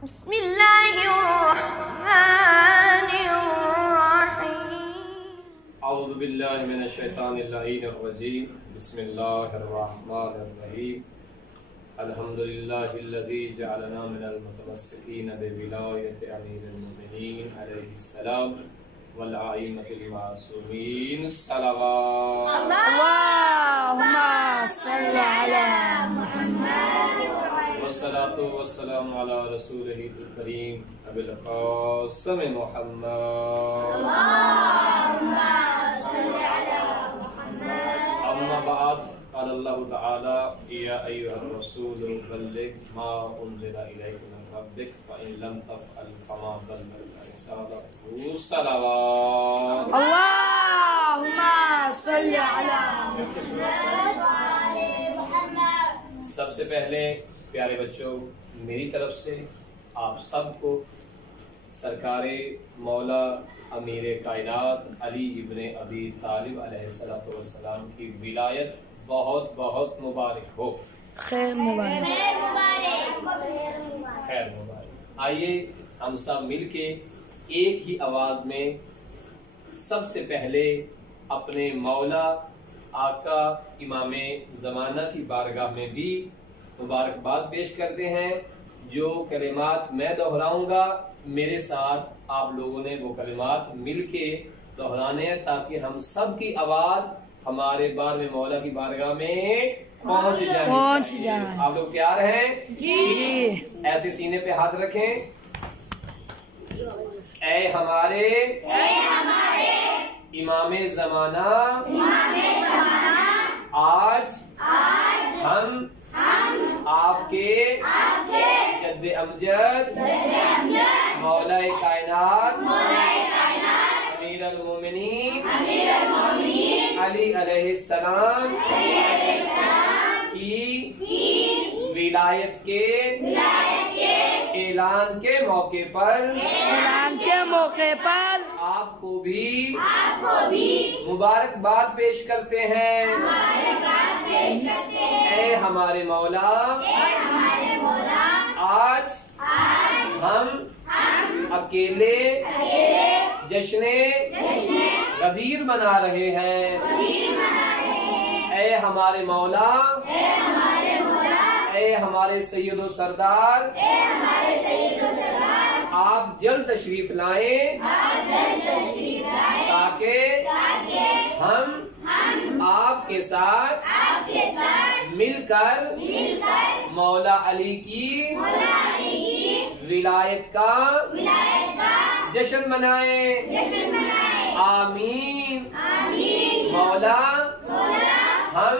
बिस्मिल्लाहिर्रहमानिर्रहीम। औज़ु बिल्लाहि मिनश शैतानिर्रजीम। बिस्मिल्लाहिर्रहमानिर्रहीम। अल्हम्दुलिल्लाहिल्लज़ी जअलना मिनल मुतमस्सिकीन बिविलायति अमीरिल मुमिनीन अलैहिस्सलाम वल आइम्मतिल मासूमीन सलवात। अल्लाहुम्मा सल्लि अला मुहम्मद वस्सलातु वस्सलामु अला रसूलिहिल करीम अबिल क़ासिम मुहम्मद। अल्लाहुम्मा सल्लि अला मुहम्मद। अम्मा बाद क़ाल अल्लाहु तआला या अय्युहर रसूल बल्लिग मा उन्ज़िला इलैका मिन रब्बिक फ़इन लम तफ़अल फ़मा बल्लग़्ता रिसालतहु। सलवात। अल्लाहुम्मा सल्लि अला मुहम्मद। सबसे पहले प्यारे बच्चों, मेरी तरफ से आप सबको सरकारे मौला अमीर कायनात अली इब्ने अबी तालिब अलैहिस्सलातु वस्सलाम की विलायत बहुत बहुत मुबारक हो। खैर मुबारक। खैर मुबारक। आइए हम सब मिलके एक ही आवाज में सबसे पहले अपने मौला आका इमामे ज़माना की बारगाह में भी मुबारकबाद पेश करते हैं। जो कलिमात मैं दोहराऊंगा मेरे साथ आप लोगों ने वो कलिमात मिलके दोहराने हैं ताकि हम सब की आवाज हमारे बार में मौला की बारगाह में पहुंच जाए। आप लोग तैयार हैं? जी। ऐसे सीने पे हाथ रखें। ऐ हमारे इमामे ज़माना आज हम आपके जद्दे अमजद मौला कायनात अमीरुल मोमिनीन अली अलैहिस्सलाम की विलायत के ऐलान के मौके पर आपको भी मुबारकबाद पेश करते हैं। ऐ हमारे मौला आज हम अकेले जश्ने गदीर मना रहे हैं। ऐ हमारे मौला, ऐ हमारे सैयदो सरदार, आप जल्द तशरीफ लाएं ताकि हम आपके साथ मिलकर मौला अली की विलायत का जश्न मनाएं। आमीन। मौला हम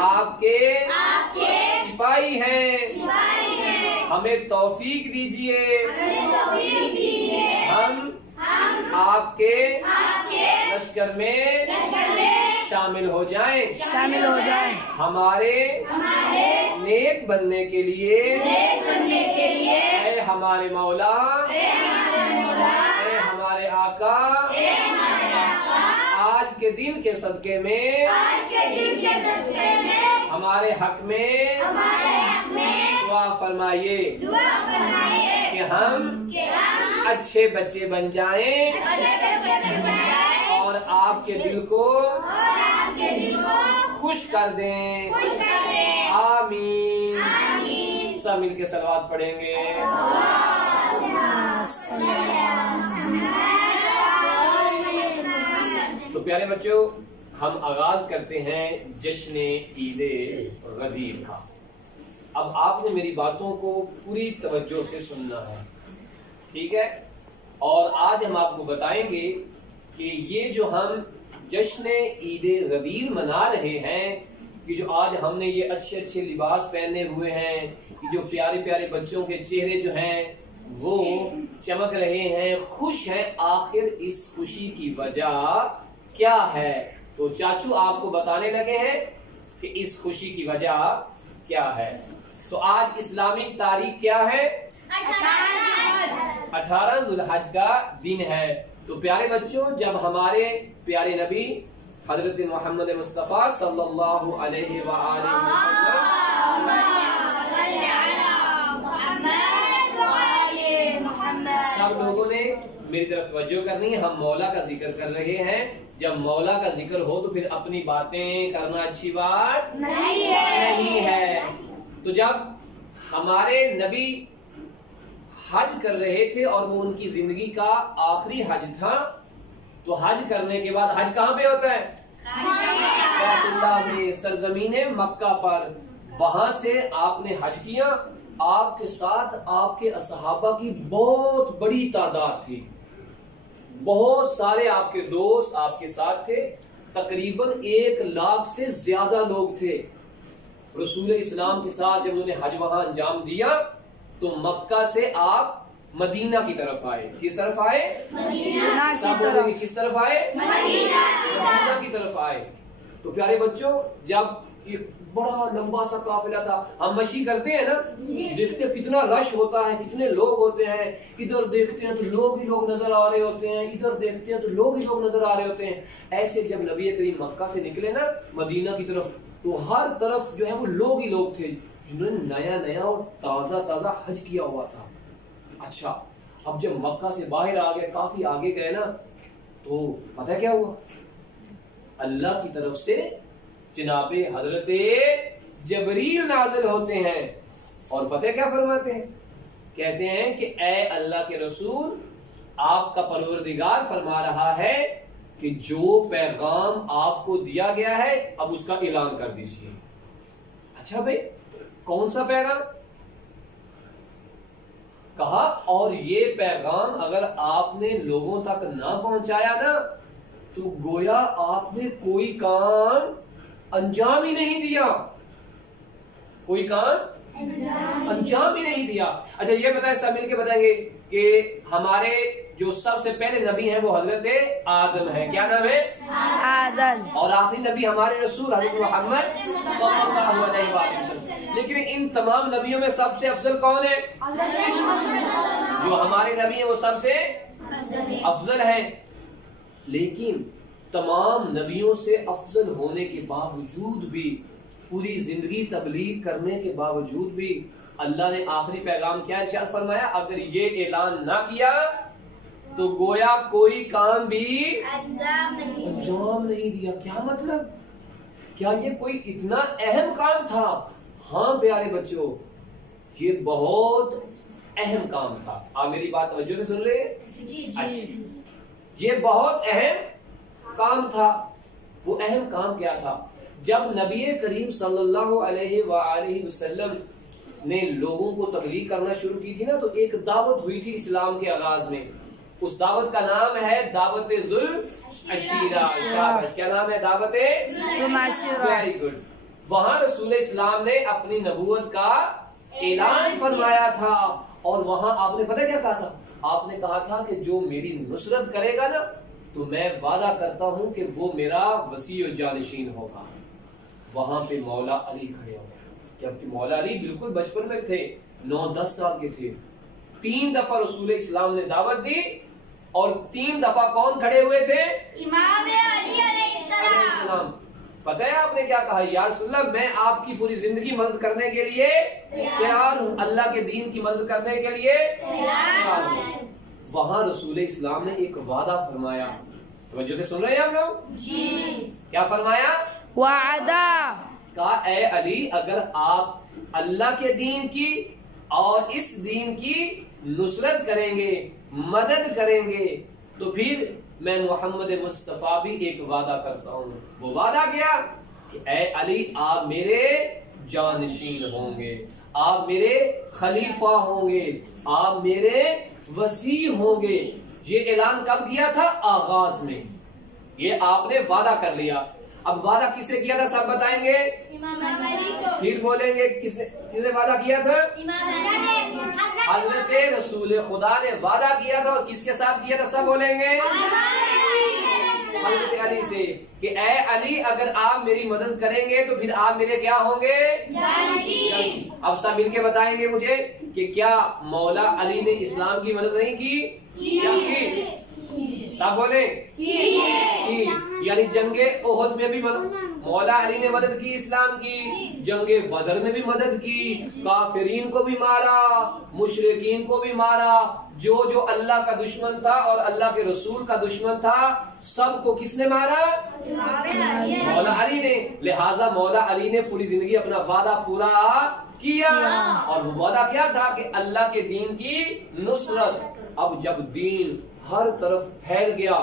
आपके सिपाही हैं, हमें तौफीक दीजिए हम आपके लश्कर में शामिल हो जाएं। हमारे नेक बनने के लिए ऐ हमारे मौला, ऐ हमारे आका, आज के दिन के सदके में हमारे हक में दुआ फरमाइए कि हम अच्छे बच्चे बन जाएं और आपके दिल को खुश कर दें। आमीन। सब मिलके सलवात पढ़ेंगे। तो प्यारे बच्चों, हम आगाज करते हैं जश्न ईद गदीर का। अब आपने मेरी बातों को पूरी तवज्जो से सुनना है, ठीक है? और आज हम आपको बताएंगे कि ये जो हम जश्न ईद गदीर मना रहे हैं, कि जो आज हमने ये अच्छे अच्छे लिबास पहने हुए हैं, कि जो प्यारे प्यारे बच्चों के चेहरे जो हैं वो चमक रहे हैं, खुश हैं, आखिर इस खुशी की वजह क्या है? तो चाचू आपको बताने लगे हैं कि इस खुशी की वजह क्या है। तो आज इस्लामिक तारीख क्या है? 18 ज़ुल्हज का दिन है। तो प्यारे बच्चों, जब हमारे प्यारे नबी हजरत मोहम्मद मुस्तफ़ा सल्लल्लाहु अलैहि वसल्लम सब लोगों ने मेरी तरफ तवज्जो करनी है। हम मौला का जिक्र कर रहे हैं। जब मौला का जिक्र हो तो फिर अपनी बातें करना अच्छी बात नहीं है। तो जब हमारे नबी हज कर रहे थे और वो उनकी जिंदगी का आखिरी हज था, तो हज करने के बाद हज कहाँ पे होता है? बैतुल्लाह में, सरजमीन मक्का पर। वहां से आपने हज किया। आपके साथ आपके असहाबा की बहुत बड़ी तादाद थी। बहुत सारे आपके दोस्त आपके साथ थे। तकरीबन 1 लाख से ज्यादा लोग थे। रसूल इस्लाम के साथ जब उन्होंने हज वहां अंजाम दिया तो मक्का से आप मदीना की तरफ आए। किस तरफ आए? मदीना की सब तरफ। किस तरफ आए? मदीना की तरफ आए। तो प्यारे बच्चों, जब ये बड़ा लंबा सा काफिला था, हम मशी करते हैं ना, देखते हैं कितना रश होता है, कितने लोग होते हैं। इधर देखते हैं तो लोग ही लोग नजर आ रहे होते हैं, इधर देखते हैं तो लोग ही लोग नजर आ रहे होते हैं। ऐसे जब नबी करीम मक्का से निकले ना मदीना की तरफ, तो हर तरफ जो है वो लोग ही लोग थे जिन्होंने नया नया और ताजा ताजा हज किया हुआ था। अच्छा, अब जब मक्का से बाहर आ गए, काफी आगे गए ना, तो पता क्या हुआ? अल्लाह की तरफ से जनाबे हजरत जबरील नाजिल होते हैं और पता क्या फरमाते हैं? कहते हैं कि ए अल्लाह के रसूल, आपका परवरदिगार फरमा रहा है कि जो पैगाम आपको दिया गया है अब उसका ऐलान कर दीजिए। अच्छा भाई, कौन सा पैगाम? कहा, और ये पैगाम अगर आपने लोगों तक ना पहुंचाया ना तो गोया आपने कोई काम अंजाम ही नहीं दिया। कोई काम अंजाम ही नहीं दिया। अच्छा, ये बताएं, सब मिलके बताएंगे कि हमारे जो सबसे पहले नबी हैं वो हजरत आदम है। क्या नाम है? आदम। और आखिरी नबी हमारे रसूल हजरत मोहम्मद सल्लल्लाहु अलैहि वसल्लम। लेकिन इन तमाम नबियों में सबसे अफजल कौन है? जो हमारे नबी है वो सबसे अफजल है। लेकिन तमाम नबियों से अफजल होने के बावजूद भी, पूरी जिंदगी तबलीग करने के बावजूद भी, अल्लाह ने आखिरी पैगाम क्या इरशाद फरमाया? अगर ये ऐलान ना किया तो गोया कोई काम भी अंजाम नहीं दिया। क्या मतलब? क्या ये कोई इतना अहम काम था? हाँ प्यारे बच्चों, ये बहुत अहम काम था। आप मेरी बात तवज्जो से सुन ले। ये बहुत अहम काम था। वो अहम काम क्या था? जब नबी करीम सल्लल्लाहु अलैहि वसल्लम ने लोगों को तबलीग करना शुरू की थी ना, तो एक दावत हुई थी इस्लाम के आगाज में। उस दावत का नाम है दावत जुल अशीरा। क्या नाम है? दावत जुल अशीरा। Very good. वहां रसूल इस्लाम ने अपनी नबूवत का ऐलान फरमाया था और वहां आपने पता क्या कहा था? आपने कहा था कि जो मेरी नुसरत करेगा ना, तो मैं वादा करता हूं कि वो मेरा वसी और जानशीन होगा। वहां पे मौला अली खड़े हो गए, जबकि मौला अली बिल्कुल बचपन में थे, 9-10 साल के थे। 3 दफा रसूल इस्लाम ने दावत दी और 3 दफा कौन खड़े हुए थे? इमाम अली अलैहिस्सलाम। पता है आपने क्या कहा? या रसूलल्लाह, मैं आपकी पूरी जिंदगी मदद करने के लिए तैयार हूँ, अल्लाह के दीन की मदद करने के लिए तैयार हूँ। वहां रसूल इस्लाम ने एक वादा फरमाया। तवज्जो से सुन रहे हैं हम लोग? जी। क्या फरमाया? वादा। कहा, ए अली, अगर आप अल्लाह के दीन की और इस दीन की नुसरत करेंगे, मदद करेंगे, तो फिर मैं मोहम्मद मुस्तफा भी एक वादा करता हूँ। वो वादा क्या? कि ए अली, आप मेरे जानशीन होंगे, आप मेरे खलीफा होंगे, आप मेरे वसी होंगे। ये ऐलान कब किया था? आगाज में। ये आपने वादा कर लिया। अब वादा किससे किया था? सब बताएंगे। इमाम अली को। फिर बोलेंगे किसने वादा किया था? हजरत रसूल खुदा ने वादा किया था। और किसके साथ किया था? सब बोलेंगे हजरत अली से कि ए अली, अगर आप मेरी मदद करेंगे तो फिर आप मेरे क्या होंगे? जानशीन। अब सब मिलके बताएंगे मुझे कि क्या मौला अली ने इस्लाम की मदद नहीं की? क्या की? सब बोले की। यानी जंगे ओहद में भी मौला अली ने मदद की इस्लाम की, जंगे बदर में भी मदद की, काफिरीन को भी मारा, मुशरिकीन को भी मारा, जो जो अल्लाह का दुश्मन था और अल्लाह के रसूल का दुश्मन था, सबको किसने मारा? मौला अली ने। लिहाजा मौला अली ने पूरी जिंदगी अपना वादा पूरा किया, और वो वादा क्या था कि अल्लाह के दीन की नुसरत। अब जब दीन हर तरफ फैल गया,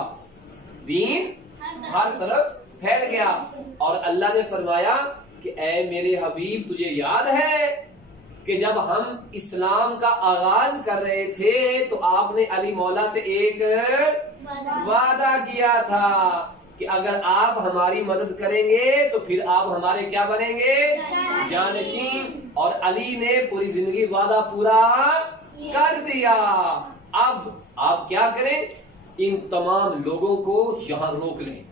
दीन हर तरफ फैल गया, और अल्लाह ने फरमाया कि ऐ मेरे हबीब, तुझे याद है कि जब हम इस्लाम का आगाज कर रहे थे तो आपने अली मौला से एक वादा किया था कि अगर आप हमारी मदद करेंगे तो फिर आप हमारे क्या बनेंगे? जानशीन। और अली ने पूरी जिंदगी वादा पूरा कर दिया। अब आप क्या करें? इन तमाम लोगों को यहां रोक लें,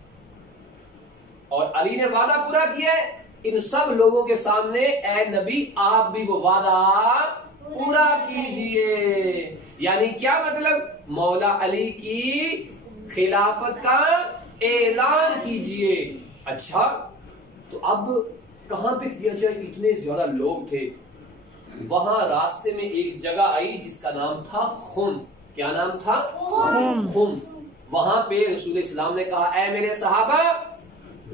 और अली ने वादा पूरा किया है इन सब लोगों के सामने, ऐ नबी आप भी वो वादा पूरा कीजिए। यानी क्या मतलब? मौला अली की खिलाफत का ऐलान कीजिए। अच्छा, तो अब कहां पे किया जाए? इतने ज्यादा लोग थे। वहां रास्ते में एक जगह आई जिसका नाम था खुम। क्या नाम था? खुम। वहां पे रसूल इस्लाम ने कहा, ऐ मेरे सहाबा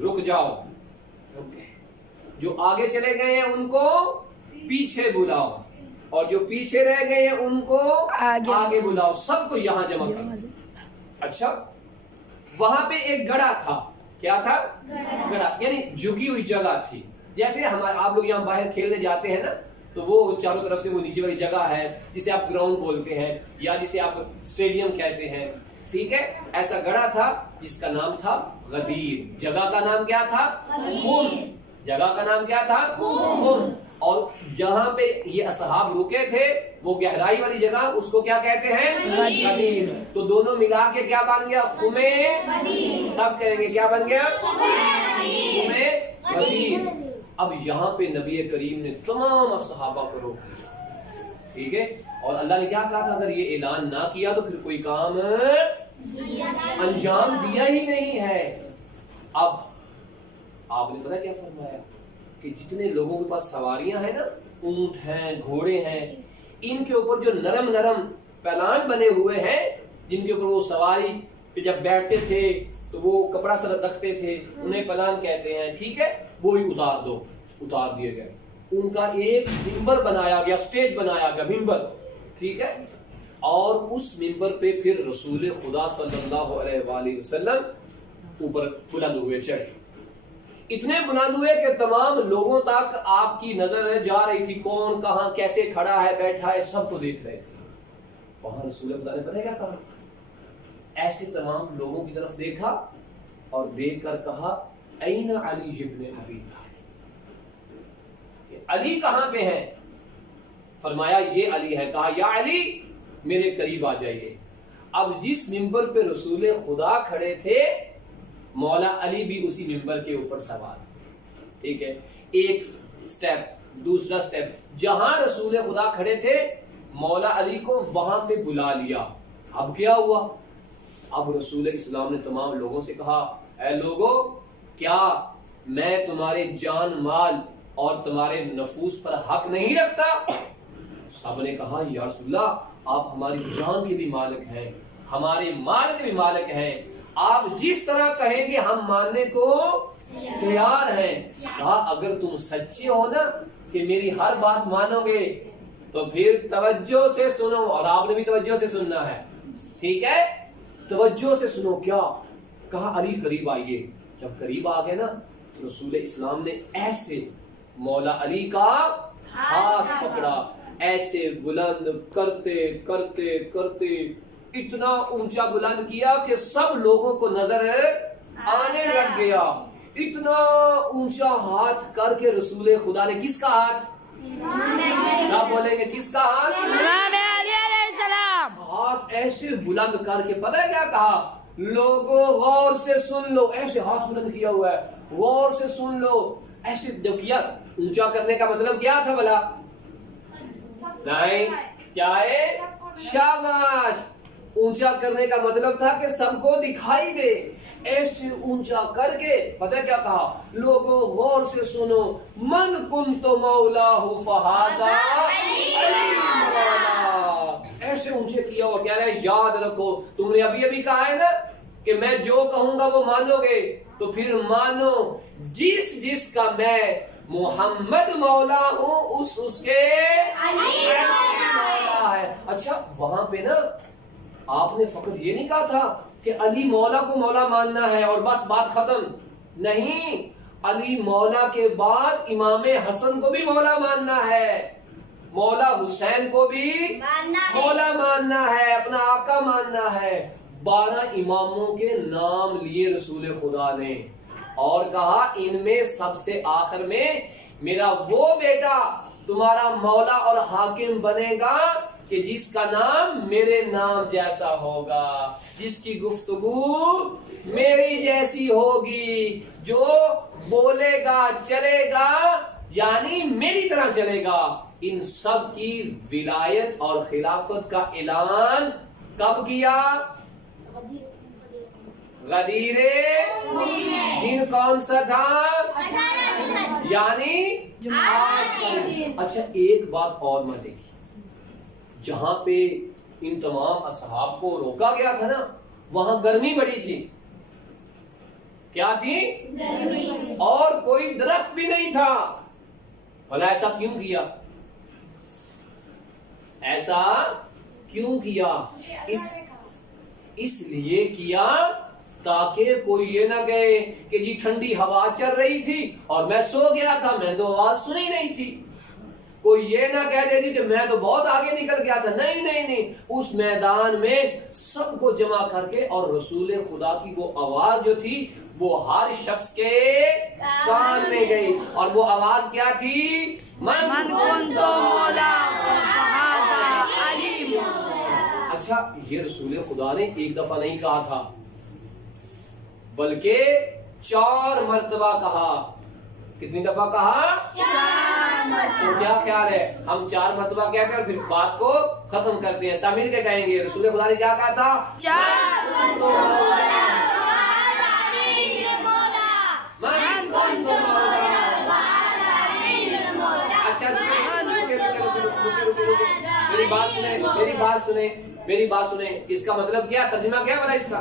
रुक जाओ। रुक गए। जो आगे चले गए हैं उनको पीछे बुलाओ, और जो पीछे रह गए हैं उनको आगे बुलाओ, सबको यहां जमा करो। अच्छा, वहां पे एक गड़ा था। क्या था? गड़ा, यानी झुकी हुई जगह थी। जैसे हमारे आप लोग यहाँ बाहर खेलने जाते हैं ना, तो वो चारों तरफ से वो नीचे वाली जगह है जिसे आप ग्राउंड बोलते हैं या जिसे आप स्टेडियम कहते हैं, ठीक है? ऐसा गड़ा था जिसका नाम था गदीर। जगह का नाम क्या था? खुम। जगह का नाम क्या था? खुम। और जहां पे ये असहाब रुके थे वो गहराई वाली जगह, उसको क्या कहते हैं? गदीर। तो दोनों मिला के क्या बन गया? खुमे। सब कहेंगे क्या बन गया? खुमे गदीर। अब यहाँ पे नबी करीम ने तमाम सहाबा को रोक दिया, ठीक है? और अल्लाह ने क्या कहा था? अगर ये ऐलान ना किया तो फिर कोई काम अंजाम दिया ही नहीं है। अब आपने पता क्या फरमाया कि जितने लोगों के पास सवारियां हैं ना, ऊंट हैं, घोड़े हैं, इनके ऊपर जो नरम नरम पैलान बने हुए हैं, जिनके ऊपर वो सवारी पे जब बैठते थे तो वो कपड़ा सर रखते थे, उन्हें पैलान कहते हैं, ठीक है? वो भी उतार दो। उतार दिए गए। उनका एक मिंबर बनाया गया, स्टेज बनाया गया, मिंबर, ठीक है? और उस मिंबर पे फिर रसूल खुदा सल्लल्लाहु अलैहि वसल्लम ऊपर बुलंद हुए, चढ़े। इतने बुलंद हुए कि तमाम लोगों तक आपकी नजर जा रही थी, कौन कहां कैसे खड़ा है, बैठा है, सबको देख रहे थे। वहां रसूल खुदा ने पता है क्या कहा? ऐसे तमाम लोगों की तरफ देखा और देखकर कहा, ऐना अली इब्न अबी तालिब, अली कहां पे है? फरमाया ये अली है। कहा या अली मेरे करीब आ जाइए। अब जिस मिंबर पे रसूल खुदा खड़े थे, मौला अली भी उसी मिंबर के ऊपर सवार, ठीक है? एक स्टेप, दूसरा स्टेप, जहां रसूल खुदा खड़े थे मौला अली को वहां पे बुला लिया। अब क्या हुआ? अब रसूल इस्लाम ने तमाम लोगों से कहा, ऐ लोगों, क्या मैं तुम्हारे जान माल और तुम्हारे नफूस पर हक नहीं रखता? सबने कहा, या रसूलल्लाह, आप हमारी जान के भी मालिक हैं, हमारे माल के भी मालिक हैं, आप जिस तरह कहेंगे हम मानने को तैयार हैं। कहा, अगर तुम सच्चे हो ना कि मेरी हर बात मानोगे तो फिर तवज्जो से सुनो, और आपने भी तवज्जो से सुनना है, ठीक है? तवज्जो से सुनो। क्या कहा? अली करीब आइए। जब करीब आ गए ना तो रसूल इस्लाम ने ऐसे मौला अली का हाथ पकड़ा, ऐसे बुलंद करते करते करते इतना ऊंचा बुलंद किया कि सब लोगों को नजर आने लग गया। इतना ऊंचा हाथ करके रसूल खुदा ने, किसका हाथ? सब बोलेंगे किसका हाथ? हाथ ऐसे बुलंद करके पता है क्या कहा? लोगों गौर से सुन लो। ऐसे हाथ बुलंद किया हुआ है, गौर से सुन लो। ऐसे जो किया, ऊंचा करने का मतलब क्या था भला? नहीं, क्या है? शाबाश। ऊंचा करने का मतलब था कि सबको दिखाई दे। ऐसे ऊंचा करके पता है क्या कहा, लोगों गौर से सुनो, मन कुंतो मौलाहु फहाजा अली मौला। ऐसे ऊंचे किया और कह रहे याद रखो, तुमने अभी अभी कहा है ना कि मैं जो कहूंगा वो मानोगे, तो फिर मानो जिसका मैं मोहम्मद मौला हूँ उसके अली मौला है। अच्छा, वहां पे ना आपने फकत ये नहीं कहा था कि अली मौला को मौला मानना है और बस बात खत्म। नहीं, अली मौला के बाद इमाम हसन को भी मौला मानना है, मौला हुसैन को भी मौला मानना है, अपना आका मानना है। 12 इमामों के नाम लिए रसूल खुदा ने और कहा इनमें सबसे आखिर में मेरा वो बेटा तुम्हारा मौला और हाकिम बनेगा कि जिसका नाम मेरे नाम जैसा होगा, जिसकी गुफ्तगू मेरी जैसी होगी, जो बोलेगा चलेगा यानी मेरी तरह चलेगा। इन सब की विलायत और खिलाफत का ऐलान कब किया? गदीरे दिन कौन सा था? यानी आज। अच्छा, एक बात और मजे की, जहां पे इन तमाम असहाब को रोका गया था ना, वहां गर्मी बड़ी थी। क्या थी? गर्मी। और कोई दरख्त भी नहीं था। भला ऐसा क्यों किया? ऐसा क्यों किया? इसलिए किया ताकि कोई ये ना कहे कि जी ठंडी हवा चल रही थी और मैं सो गया था, मैंने तो आवाज सुनी नहीं थी। कोई ये ना कह दे जी कि मैं तो बहुत आगे निकल गया था। नहीं नहीं नहीं, उस मैदान में सबको जमा करके और रसूल खुदा की वो आवाज जो थी वो हर शख्स के कान में गई। और वो आवाज क्या थी? मन कुंतो मौला फहाजा अली मौला। अच्छा, ये रसूल खुदा ने एक दफा नहीं कहा था, बल्कि 4 मर्तबा कहा। कितनी दफा कहा? 4 मर्तबा। तो क्या ख्याल है, हम 4 मर्तबा कहते हैं और फिर बात को खत्म करते हैं। सब मिल के कहेंगे रसूल खुदा ने क्या कहा था? 4 मर्तबा। अच्छा, मेरी बात सुने। इसका मतलब क्या, तर्जुमा क्या बना इसका?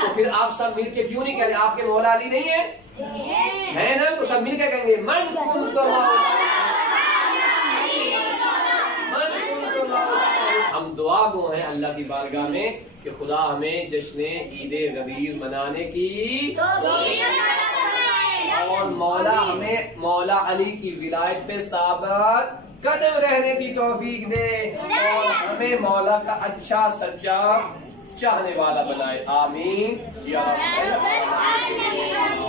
तो फिर आप सब मिलके क्यों नहीं कह रहे आपके मौला अली नहीं है ना? तो सब मिलके कहेंगे मन कुंतो मौला। हम दुआ गो हैं अल्लाह की बारगाह में कि खुदा हमें जश्न ईद गदीर मनाने की और मौला हमें मौला अली की विलायत पे साबित कदम रहने की तौफीक दे और हमें मौला का अच्छा सच्चा चाहने वाला बनाए। आमीन या रब्बल आलमीन।